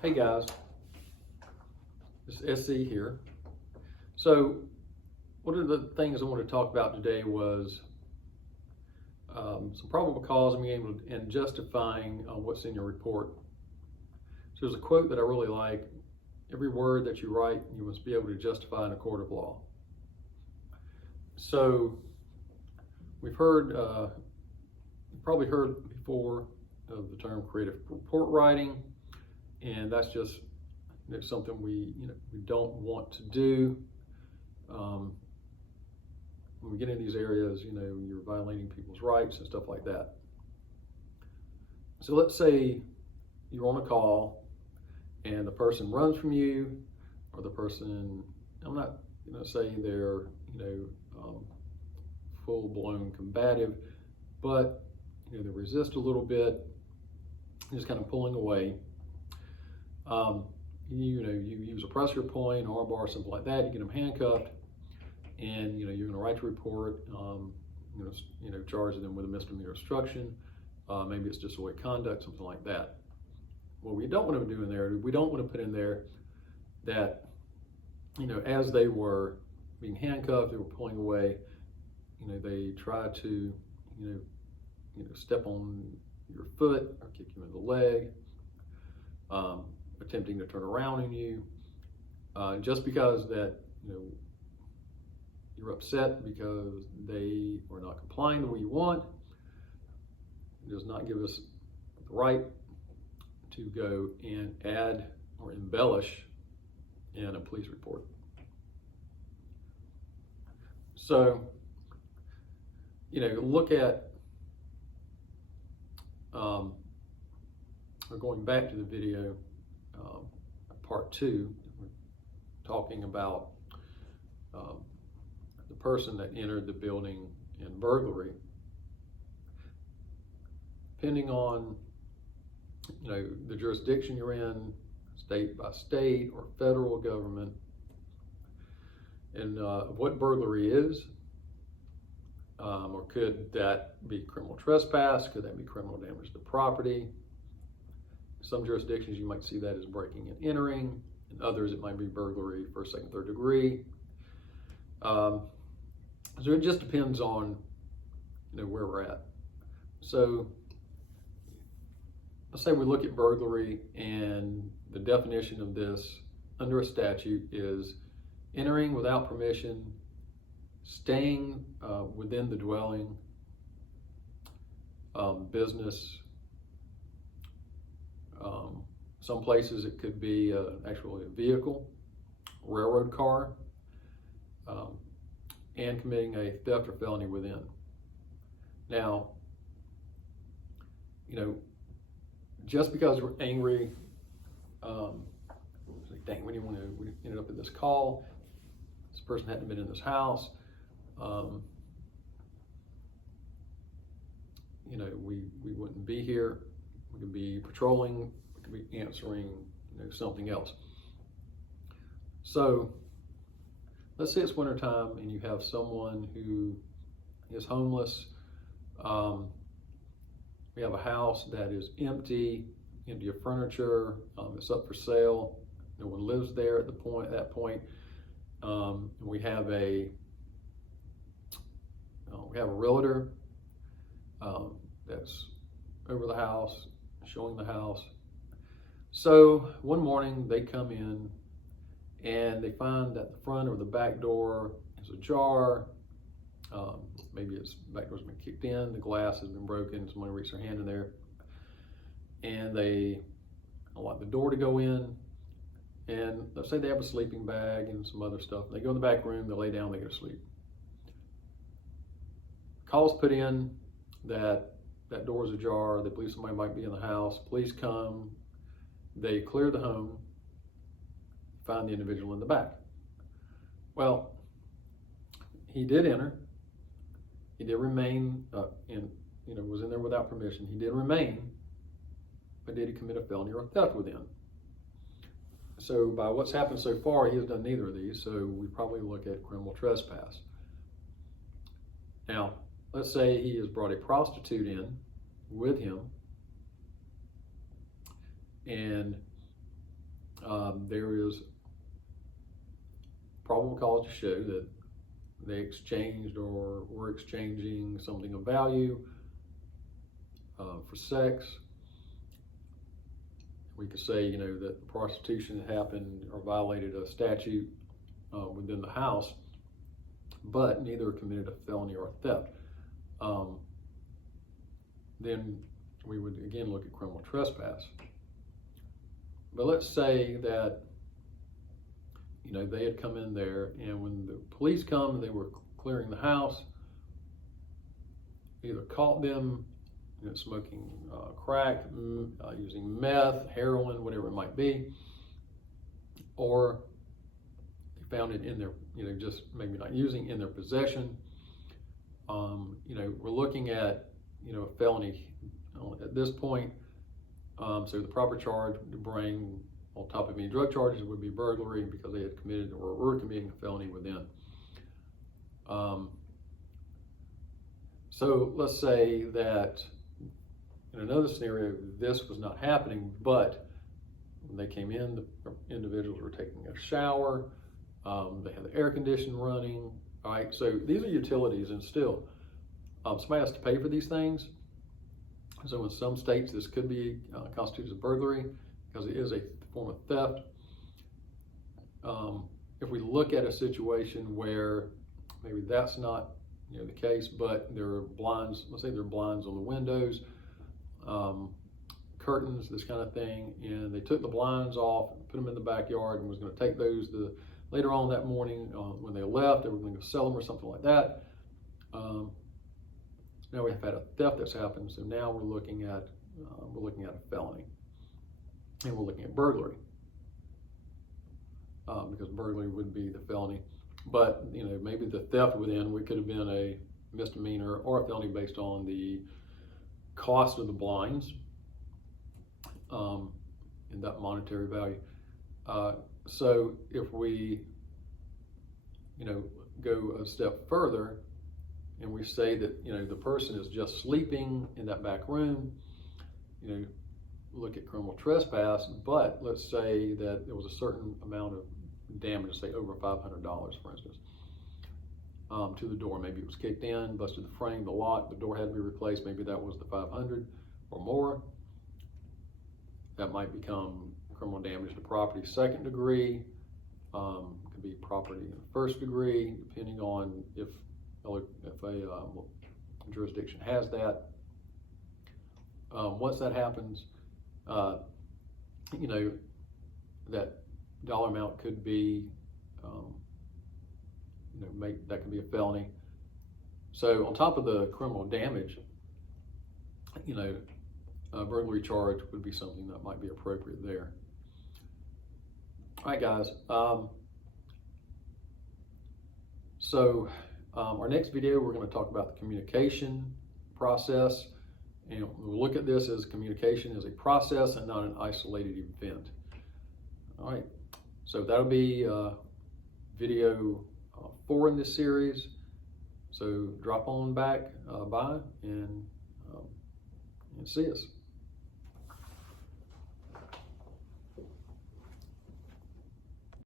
Hey guys, it's SC here. So one of the things I want to talk about today was some probable cause and justifying what's in your report. So there's a quote that I really like: every word that you write, you must be able to justify in a court of law. So we've heard, you've probably heard before of the term creative report writing, and that's just something we don't want to do. When we get in these areas, you're violating people's rights and stuff like that. So let's say you're on a call and the person runs from you, or the person, I'm not saying they're full-blown combative, but they resist a little bit, just kind of pulling away. You use a pressure point, arm bar, something like that. You get them handcuffed, and you're going to write a report. Charging them with a misdemeanor obstruction. Maybe it's disorderly conduct, something like that. What we don't want to do in there, we don't want to put in there that as they were being handcuffed, they were pulling away. They tried to step on your foot or kick you in the leg. Attempting to turn around on you, just because that you're upset because they are not complying the way you want, does not give us the right to go and add or embellish in a police report. So look at going back to the video, part 2, we're talking about the person that entered the building in burglary. Depending on the jurisdiction you're in, state by state or federal government, and what burglary is, or could that be criminal trespass? Could that be criminal damage to property? Some jurisdictions you might see that as breaking and entering. In others it might be burglary, first, second, third degree. So it just depends on where we're at. So let's say we look at burglary, and the definition of this under a statute is entering without permission, staying within the dwelling, business. Some places it could be actually a vehicle, railroad car, and committing a theft or felony within. Now, just because we're angry, dang, we ended up in this call, this person hadn't been in this house, we wouldn't be here. We could be patrolling, we could be answering something else. So let's say it's wintertime and you have someone who is homeless. We have a house that is empty of furniture. It's up for sale. No one lives there at that point. We have a realtor that's over the house, showing the house. So one morning they come in and they find that the front or the back door is ajar. Maybe its back door's been kicked in, the glass has been broken, somebody reached their hand in there, and they want the door to go in. And let's say they have a sleeping bag and some other stuff. They go in the back room, they lay down, they go to sleep. Calls put in that door is ajar, they believe somebody might be in the house. Police come, they clear the home, find the individual in the back. Well, he did enter, he did remain, was in there without permission. He did remain, but did he commit a felony or a theft within? So by what's happened so far, he has done neither of these, so we probably look at criminal trespass. Now, let's say he has brought a prostitute in with him, and there is probable cause to show that they exchanged or were exchanging something of value for sex. We could say, that prostitution happened or violated a statute within the house, but neither committed a felony or a theft. Then we would again look at criminal trespass. But let's say that they had come in there, and when the police come and they were clearing the house, either caught them smoking crack, using meth, heroin, whatever it might be, or they found it in their, just maybe not using, in their possession. We're looking at, a felony at this point. So the proper charge to bring on top of any drug charges would be burglary, because they had committed or were committing a felony within. So let's say that in another scenario, this was not happening, but when they came in, the individuals were taking a shower, they had the air conditioning running, all right? So these are utilities, and still, somebody has to pay for these things. So in some states, this could be constitutes a burglary, because it is a form of theft. If we look at a situation where maybe that's not the case, but there are blinds, let's say there are blinds on the windows, curtains, this kind of thing, and they took the blinds off, put them in the backyard, and was going to take those later on that morning when they left, they were going to sell them or something like that. Now we have had a theft that's happened, so now we're looking at a felony, and we're looking at burglary, because burglary would be the felony. But maybe the theft within could have been a misdemeanor or a felony based on the cost of the blinds and that monetary value. So if we go a step further and we say that the person is just sleeping in that back room, look at criminal trespass. But let's say that there was a certain amount of damage, say over $500, for instance, to the door. Maybe it was kicked in, busted the frame, the lock, the door had to be replaced. Maybe that was the 500 or more. That might become criminal damage to property second degree. Could be property in first degree, depending on if a jurisdiction has that. Once that happens, that dollar amount could be, that could be a felony. So on top of the criminal damage, a burglary charge would be something that might be appropriate there. All right, guys. Our next video, we're going to talk about the communication process, and we'll look at this as communication as a process and not an isolated event. All right, so that'll be video 4 in this series. So drop on back by and see us.